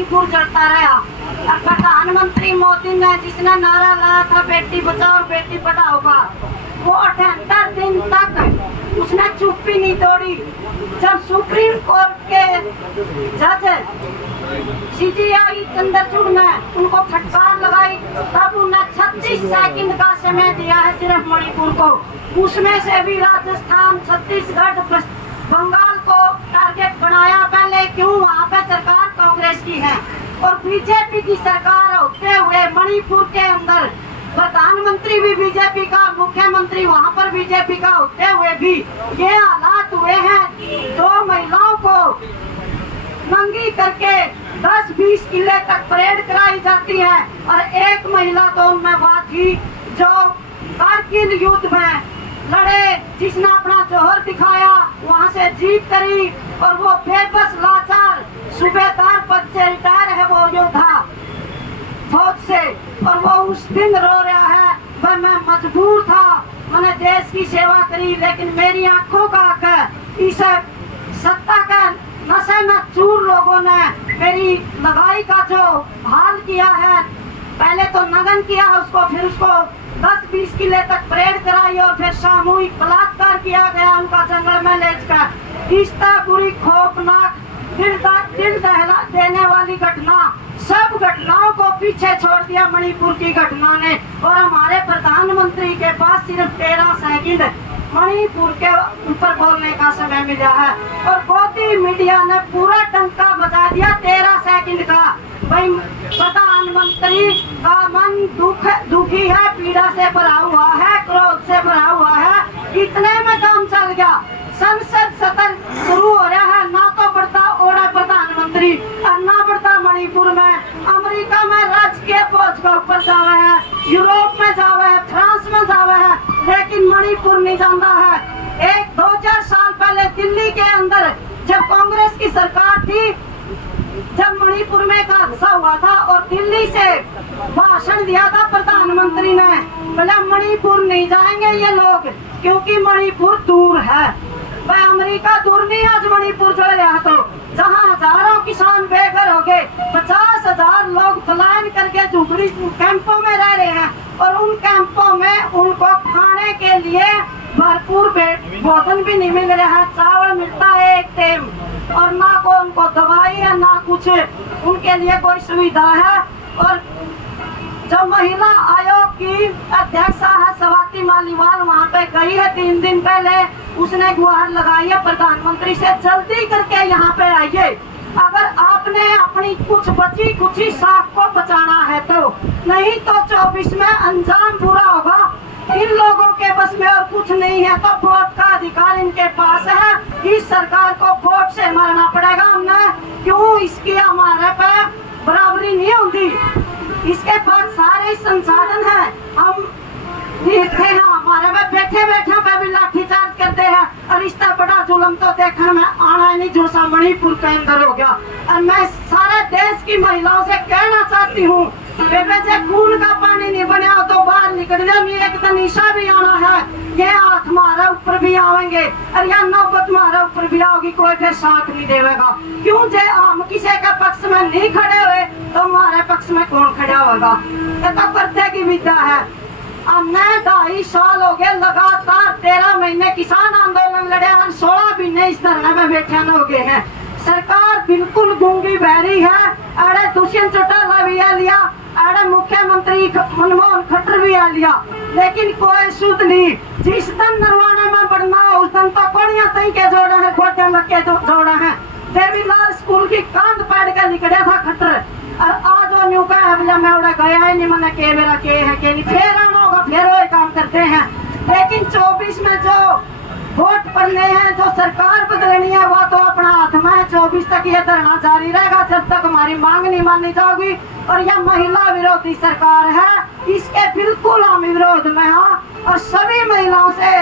मणिपुर जलता रहा। प्रधानमंत्री मोदी ने जिसने नारा लाया था बेटी बचाओ बेटी पढ़ाओ का, वो 78 दिन तक उसने चुप्पी नहीं तोड़ी। जब सुप्रीम कोर्ट के जज CJI चंद्रचूड़ ने उनको फटकार लगाई, तब उन्हें 36 सेकंड का समय दिया है सिर्फ मणिपुर को। उसमें से भी राजस्थान, छत्तीसगढ़, बंगाल को टारगेट बनाया। पहले क्यों? वहाँ पे सरकार कांग्रेस की है और बीजेपी की सरकार होते हुए मणिपुर के अंदर प्रधानमंत्री भी बीजेपी का, मुख्यमंत्री वहाँ पर बीजेपी का होते हुए भी ये हालात हुए हैं। 2 महिलाओं को नंगी करके 10-20 किले तक परेड कराई जाती है और एक महिला तो उनमें बात थी जो कारगिल युद्ध में लड़े, जिसने अपना जौहर दिखाया, वहाँ से जीत करी और वो बेबस लाचार सूबेदार पद से रिटायर है वो योद्धा फौज से, और वो उस दिन रो रहा है वह मैं मजबूर था, मैंने देश की सेवा करी, लेकिन मेरी आंखों का हक इस सत्ता का नशे में चूर लोगों ने मेरी लगाई का जो हाल किया है। पहले तो नगन किया उसको, फिर उसको 10-20 किले तक परेड कराई और फिर सामूहिक बलात्कार किया गया उनका जंगल में ले जाकर। इस तरह बुरी खौफनाक दिल दहला देने वाली घटना, सब घटनाओं को पीछे छोड़ दिया मणिपुर की घटना ने। और हमारे प्रधानमंत्री के पास सिर्फ 13 सेकंड मणिपुर के ऊपर बोलने का समय मिला है और मोदी मीडिया ने पूरा डंका बजा दिया 13 सेकंड का। भाई प्रधानमंत्री का मन दुखी है, पीड़ा से भरा हुआ है, क्रोध से भरा हुआ है, इतने में काम चल गया। संसद सत्र शुरू हो रहा है, ना तो बढ़ता ओड़ा प्रधानमंत्री और ना बढ़ता मणिपुर में। अमेरिका में राजकीय फौज का ऊपर जावे है, यूरोप में जावे है, फ्रांस में जावे है, लेकिन मणिपुर नहीं जाता है। 2000 साल पहले दिल्ली के अंदर जब कांग्रेस की सरकार थी, जब मणिपुर में एक हादसा हुआ था और दिल्ली से भाषण दिया था प्रधानमंत्री ने, बोला मणिपुर नहीं जाएंगे ये लोग क्योंकि मणिपुर दूर है। वह अमेरिका दूर नहीं, आज मणिपुर चले गया तो जहाँ हजारों किसान बेघर हो गए, 50,000 लोग पलायन करके झुपड़ी कैंपों में रह रहे हैं और उन कैंपों में उनको खाने के लिए भरपूर भोजन भी नहीं मिल रहा है। चावल मिलता है एक टाइम और ना को उनको दवाई है, ना कुछ उनके लिए कोई सुविधा है। और जो महिला आयोग की अध्यक्षा है स्वाति मालीवाल, वहाँ पे गई है 3 दिन पहले, उसने गुहार लगाई है प्रधानमंत्री से जल्दी करके यहाँ पे आइए। अगर आपने अपनी कुछ बची खुची साख को बचाना है तो, नहीं तो 24 में अंजाम बुरा होगा। इन लोगों के बस में और कुछ नहीं है तो वोट का अधिकार इनके पास है, इस सरकार को वोट से मरना पड़ेगा। हमने क्यों इसकी हमारे पे बराबरी नहीं होती, इसके पास सारे संसाधन हैं, हम देखते हैं हमारे में बैठे पे भी लाठीचार्ज करते हैं और इस तरह बड़ा जुल्म तो देखने में आना नहीं जो सा मणिपुर के अंदर हो गया। और मैं सारे देश की महिलाओं से कहना चाहती हूँ, बेबे खून का पानी नहीं बना तो बाहर निकल जाए, एक तनीषा भी आना है, ये हाथ हमारे ऊपर भी आवेंगे और या नौबत हमारे ऊपर भी आओगी, कोई फिर साथ नहीं देगा। क्यों जे हम किसी के पक्ष में नहीं खड़े हुए तो हमारे पक्ष में कौन खड़ा होगा? ये तो करते की विद्या है। हमने 2.5 साल हो गए लगातार 13 महीने किसान आंदोलन लड़े और 16 महीने इस धरने में बैठे हो गए हैं। सरकार बिल्कुल गूंगी बहरी है। अरे दुष्यंत चौटाला भी आ लिया, अरे मुख्यमंत्री मनमोहन खट्टर भी आ लिया, लेकिन कोई सुध नहीं। जिस दिन नरवाने में बढ़ना उस दिन तो कोड़ियां तई के जोड़ा है, गोटे लग के जोड़ा है। देवीलाल स्कूल की कांध पैड़ के निकले था खट्टर और आज वो न्यू का मैं उड़ा गया ही नहीं, मैंने के मेरा के है के नहीं, फिर आना होगा, फिर वो काम करते हैं। लेकिन 24 में जो वोट पड़ने हैं, जो सरकार बदलनी है, वो तो अपना हाथ में है। 24 तक ये धरना जारी रहेगा जब तक हमारी मांग नहीं मानी जाएगी। और यह महिला विरोधी सरकार है, इसके बिल्कुल हम विरोध में हैं और सभी महिलाओं से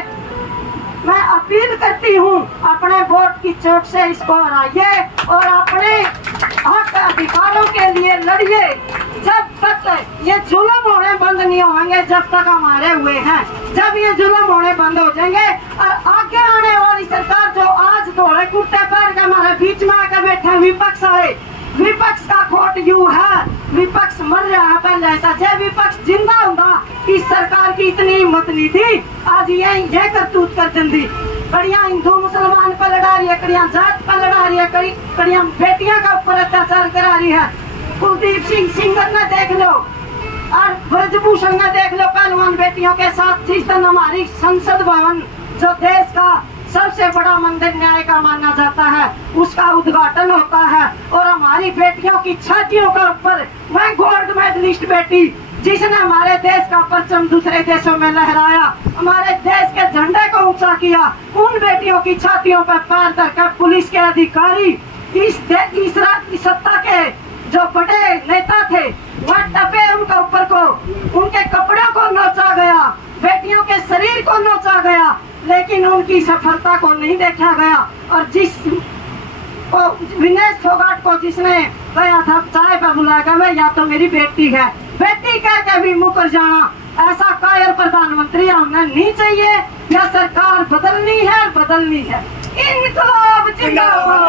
मैं अपील करती हूँ अपने वोट की चोट से इसको हराइए और अपने हक अधिकारों के लिए लड़िए। जब तक ये जुल्म होने बंद नहीं होंगे, जब तक हमारे हुए हैं, जब ये जुल्म होने बंद हो जाएंगे और आगे आने वाली सरकार जो आज थोड़े कुर्ते पर के हमारे बीच में आकर बैठे विपक्ष आए, विपक्ष का खोट यू है, विपक्ष मर रहा है पहले ऐसा। जब विपक्ष जिंदा होगा इस सरकार की इतनी हिम्मत नहीं थी, आज ये करतूत कर दी। कड़ियां हिंदू मुसलमान पर लड़ा रही है, कड़ियां जात पर लड़ा रही है, कड़ियां बेटियां का ऊपर अत्याचार करा रही है। कुलदीप सिंह सिंगर ने देख लो और ब्रजभूषण ने देख लो, पहलवान बेटियों के साथ जिस दिन हमारी संसद भवन जो देश का सबसे बड़ा मंदिर न्याय का माना जाता है उसका उद्घाटन होता है और हमारी बेटियों की छातियों के ऊपर वह गोल्ड मेडलिस्ट बेटी जिसने हमारे देश का परचम दूसरे देशों में लहराया, हमारे देश के झंडे को ऊंचा किया, उन बेटियों की छातियों पर पैर धरकर पुलिस के अधिकारी इस रात की सत्ता के जो बड़े नेता थे वह टपे उनके ऊपर को, उनके कपड़ों को नोचा गया, बेटियों के शरीर को नोचा गया, लेकिन उनकी सफलता को नहीं देखा गया। और जिस को विनेश फोगाट को जिसने गया था चाय पर बुलाया मैं या तो मेरी बेटी है, बेटी कह के भी मुकर जाना, ऐसा कायर प्रधानमंत्री हमने नहीं चाहिए। यह सरकार बदलनी है, बदलनी है। इनकलाब जिंदाबाद।